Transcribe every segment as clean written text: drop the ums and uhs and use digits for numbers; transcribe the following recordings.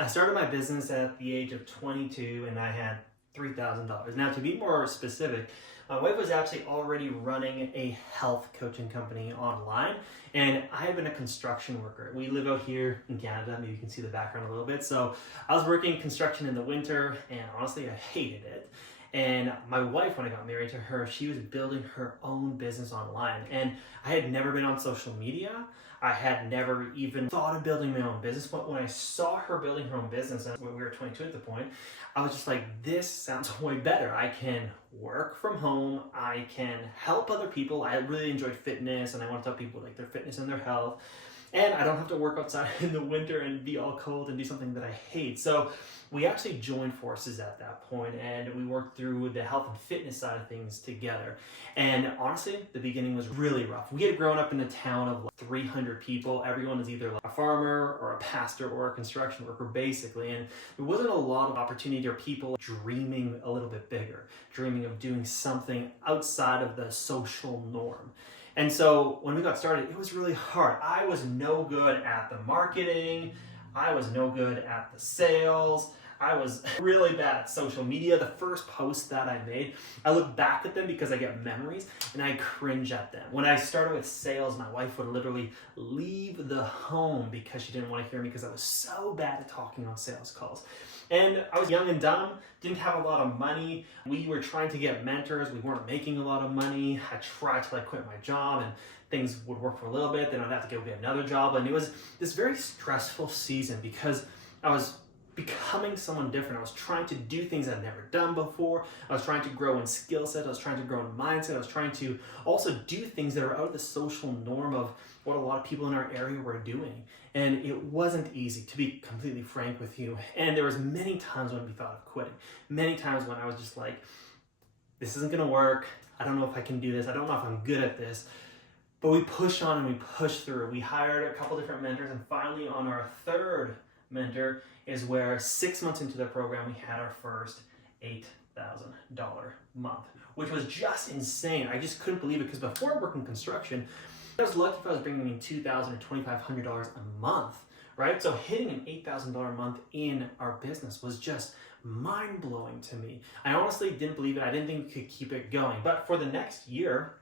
I started my business at the age of 22 and I had $3,000. Now, to be more specific, my wife was actually already running a health coaching company online, and I had been a construction worker. We live out here in Canada. Maybe you can see the background a little bit. So I was working construction in the winter, and honestly, I hated it. And my wife, when I got married to her, she was building her own business online. And I had never been on social media. I had never even thought of building my own business. But when I saw her building her own business, and when we were 22 at the point, I was just like, this sounds way better. I can work from home. I can help other people. I really enjoyed fitness, and I want to tell people like their fitness and their health. And I don't have to work outside in the winter and be all cold and do something that I hate. So we actually joined forces at that point, and we worked through the health and fitness side of things together. And honestly, the beginning was really rough. We had grown up in a town of like 300 people. Everyone is either like a farmer or a pastor or a construction worker, basically. And there wasn't a lot of opportunity or people dreaming a little bit bigger, dreaming of doing something outside of the social norm. And so when we got started, it was really hard. I was no good at the marketing. I was no good at the sales. I was really bad at social media. The first post that I made, I look back at them because I get memories and I cringe at them. When I started with sales, my wife would literally leave the home because she didn't want to hear me because I was so bad at talking on sales calls. And I was young and dumb, didn't have a lot of money. We were trying to get mentors. We weren't making a lot of money. I tried to quit my job, and things would work for a little bit. Then I'd have to go get another job. And it was this very stressful season because I was becoming someone different. I was trying to do things I'd never done before. I was trying to grow in skill set. I was trying to grow in mindset. I was trying to also do things that are out of the social norm of what a lot of people in our area were doing. And it wasn't easy, to be completely frank with you. And there was many times when we thought of quitting. Many times when I was just like, this isn't gonna work. I don't know if I can do this. I don't know if I'm good at this. But we pushed on and we pushed through. We hired a couple different mentors, and finally on our third mentor is where 6 months into the program, we had our first $8,000 month, which was just insane. I just couldn't believe it because before working construction, I was lucky if I was bringing in $2,000 or $2,500 a month, right? So hitting an $8,000 month in our business was just mind-blowing to me. I honestly didn't believe it. I didn't think we could keep it going. But for the next year,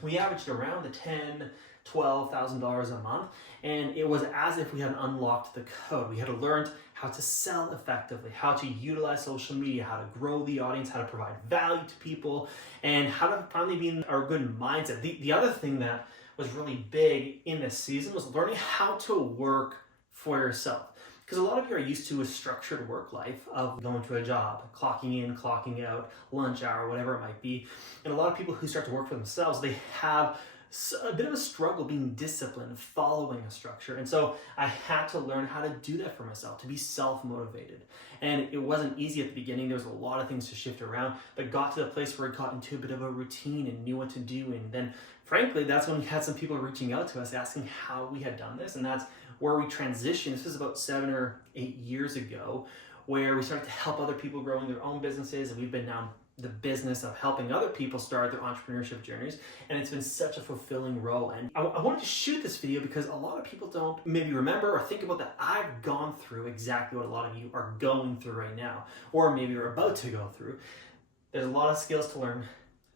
we averaged around the $10,000-$12,000 a month, and it was as if we had unlocked the code. We had learned how to sell effectively, how to utilize social media, how to grow the audience, how to provide value to people, and how to finally be in our good mindset. The other thing that was really big in this season was learning how to work for yourself. Because a lot of you are used to a structured work life of going to a job, clocking in, clocking out, lunch hour, whatever it might be. And a lot of people who start to work for themselves, they have a bit of a struggle being disciplined, following a structure. And so I had to learn how to do that for myself, to be self-motivated. And it wasn't easy at the beginning. There was a lot of things to shift around, but got to the place where it got into a bit of a routine and knew what to do. And then frankly, that's when we had some people reaching out to us asking how we had done this. And that's where we transitioned. This was about 7 or 8 years ago, where we started to help other people grow in their own businesses. And we've been now the business of helping other people start their entrepreneurship journeys, and it's been such a fulfilling role. And I wanted to shoot this video because a lot of people don't maybe remember or think about that I've gone through exactly what a lot of you are going through right now, or maybe you're about to go through. There's a lot of skills to learn.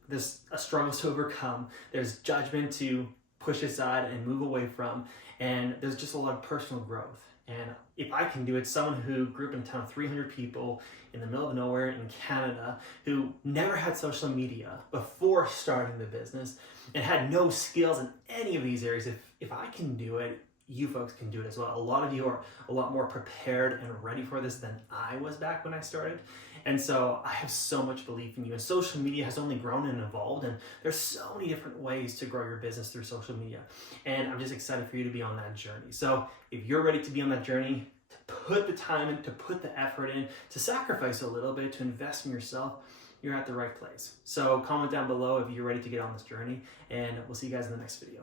There's a struggle to overcome. There's judgment to push aside and move away from, and there's just a lot of personal growth. And if I can do it, someone who grew up in a town of 300 people in the middle of nowhere in Canada, who never had social media before starting the business and had no skills in any of these areas, if I can do it, you folks can do it as well. A lot of you are a lot more prepared and ready for this than I was back when I started. And so I have so much belief in you. And social media has only grown and evolved, and there's so many different ways to grow your business through social media. And I'm just excited for you to be on that journey. So if you're ready to be on that journey, to put the time in, to put the effort in, to sacrifice a little bit, to invest in yourself, you're at the right place. So comment down below if you're ready to get on this journey, and we'll see you guys in the next video.